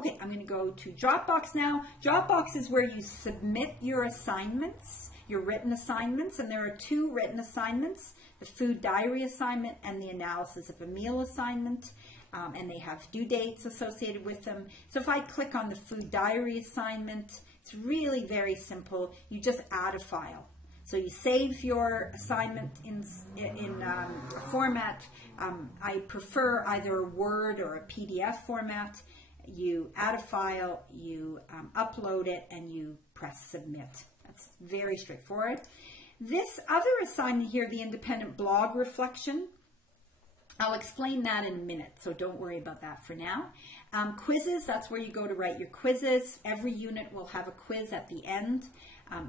Okay, I'm going to go to Dropbox now. Dropbox is where you submit your assignments, your written assignments, and there are 2 written assignments, the food diary assignment and the analysis of a meal assignment, and they have due dates associated with them. So if I click on the food diary assignment, it's really very simple. You just add a file. So you save your assignment in a format. I prefer either a Word or a PDF format. You add a file, you upload it, and you press submit. That's very straightforward. This other assignment here, the independent blog reflection, I'll explain that in a minute, so don't worry about that for now. Quizzes, that's where you go to write your quizzes. Every unit will have a quiz at the end.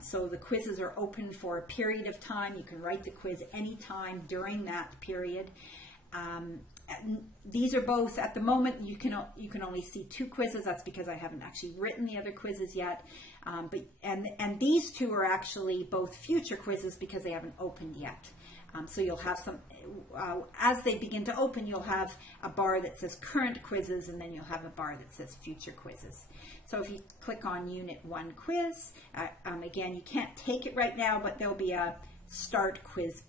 So the quizzes are open for a period of time. You can write the quiz anytime during that period. These are both, at the moment, you can only see 2 quizzes. That's because I haven't actually written the other quizzes yet. And these 2 are actually both future quizzes because they haven't opened yet. So you'll have some, as they begin to open, you'll have a bar that says current quizzes, and then you'll have a bar that says future quizzes. So if you click on Unit 1 quiz, again, you can't take it right now, but there'll be a Start Quiz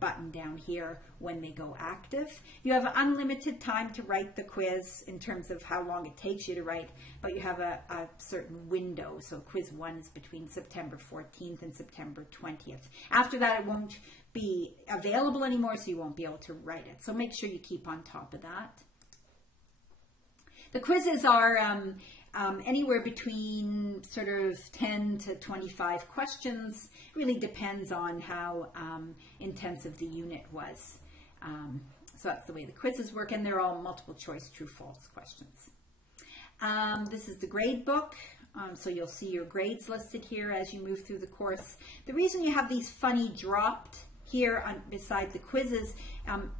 button down here when they go active. You have unlimited time to write the quiz in terms of how long it takes you to write, but you have a certain window. So quiz 1 is between September 14th and September 20th. After that, it won't be available anymore, so you won't be able to write it. So make sure you keep on top of that. The quizzes are anywhere between sort of 10 to 25 questions. It really depends on how intensive the unit was. So that's the way the quizzes work, and they're all multiple choice true false questions. This is the grade book. So you'll see your grades listed here as you move through the course. The reason you have these funny dropped here beside the quizzes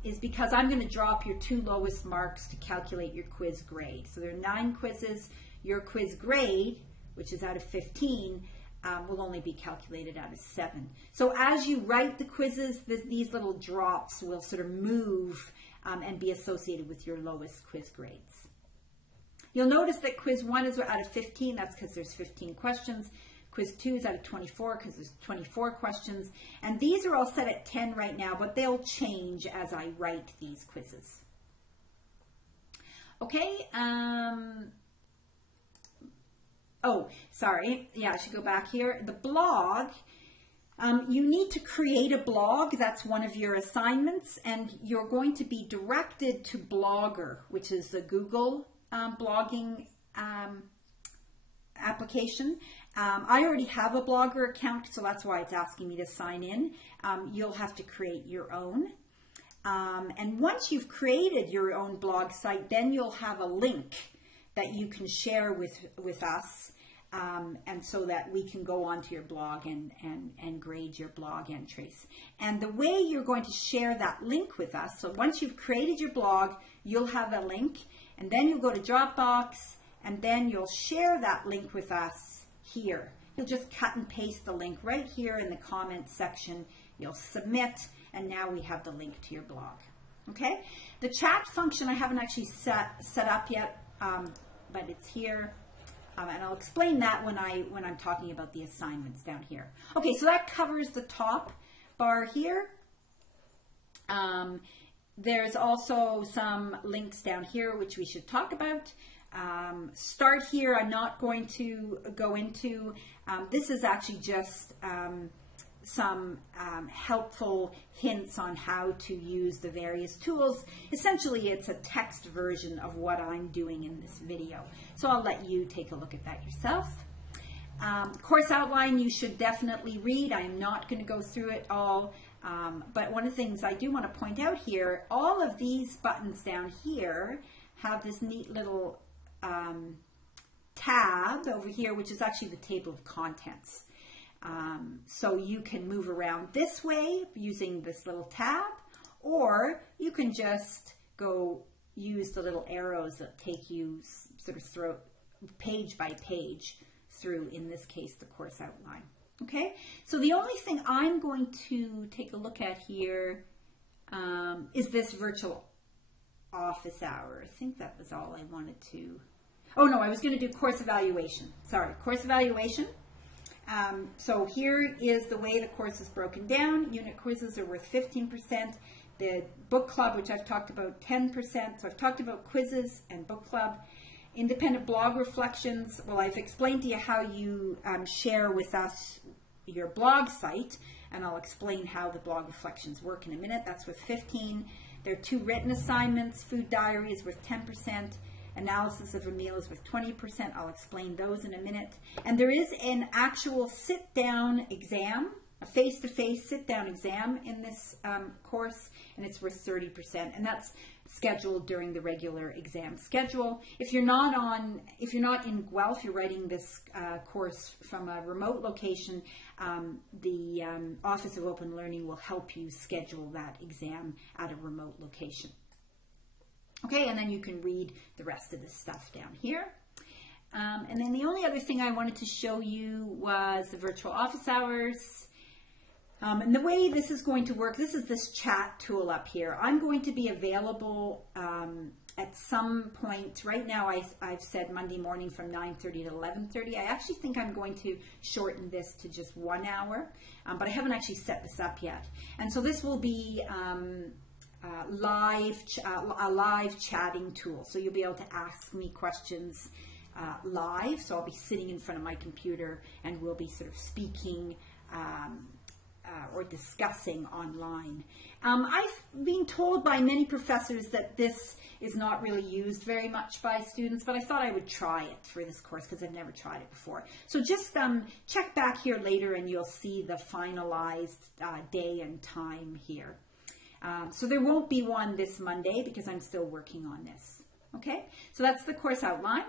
is because I'm going to drop your 2 lowest marks to calculate your quiz grade. So there are 9 quizzes. Your quiz grade, which is out of 15, will only be calculated out of 7. So as you write the quizzes, these little drops will sort of move and be associated with your lowest quiz grades. You'll notice that quiz 1 is out of 15. That's because there's 15 questions. Quiz 2 is out of 24 because there's 24 questions. And these are all set at 10 right now, but they'll change as I write these quizzes. Okay. Oh, sorry. Yeah, I should go back here. The blog. You need to create a blog. That's one of your assignments. And you're going to be directed to Blogger, which is the Google blogging application. I already have a Blogger account, so that's why it's asking me to sign in. You'll have to create your own. And once you've created your own blog site, then you'll have a link that you can share with us, and so that we can go onto your blog and grade your blog entries. And the way you're going to share that link with us, so once you've created your blog, you'll have a link, and then you'll go to Dropbox, and then you'll share that link with us here. You'll just cut and paste the link right here in the comments section. You'll submit, and now we have the link to your blog. Okay? The chat function I haven't actually set up yet, but it's here. And I'll explain that when I'm talking about the assignments down here. Okay, so that covers the top bar here. There's also some links down here which we should talk about. Start here, I'm not going to go into. This is actually just some helpful hints on how to use the various tools. Essentially, it's a text version of what I'm doing in this video. So I'll let you take a look at that yourself. Course outline you should definitely read. I'm not going to go through it all. But one of the things I do want to point out here, all of these buttons down here have this neat little tab over here, which is actually the table of contents. So you can move around this way using this little tab, or you can just go use the little arrows that take you sort of through page by page through, in this case, the course outline. Okay, so the only thing I'm going to take a look at here is this virtual office hour. I think that was all I wanted to. Oh no, I was going to do course evaluation. Sorry, course evaluation. So here is the way the course is broken down. Unit quizzes are worth 15%. The book club, which I've talked about, 10%. So I've talked about quizzes and book club. Independent blog reflections. Well, I've explained to you how you share with us your blog site, and I'll explain how the blog reflections work in a minute. That's with 15. There are 2 written assignments. Food diary is worth 10%. Analysis of a meal is with 20%. I'll explain those in a minute. And there is an actual sit-down exam, a face-to-face sit-down exam in this course, and it's worth 30%. And that's scheduled during the regular exam schedule. If you're not in Guelph, you're writing this course from a remote location, the Office of Open Learning will help you schedule that exam at a remote location. Okay, and then you can read the rest of this stuff down here. And then the only other thing I wanted to show you was the virtual office hours. And the way this is going to work, this is this chat tool up here. I'm going to be available at some point. Right now I've said Monday morning from 9:30 to 11:30. I actually think I'm going to shorten this to just 1 hour, but I haven't actually set this up yet. And so this will be a live chatting tool. So you'll be able to ask me questions live. So I'll be sitting in front of my computer and we'll be sort of speaking or discussing online. I've been told by many professors that this is not really used very much by students, but I thought I would try it for this course because I've never tried it before. So just check back here later and you'll see the finalized day and time here. So there won't be one this Monday because I'm still working on this. Okay, so that's the course outline.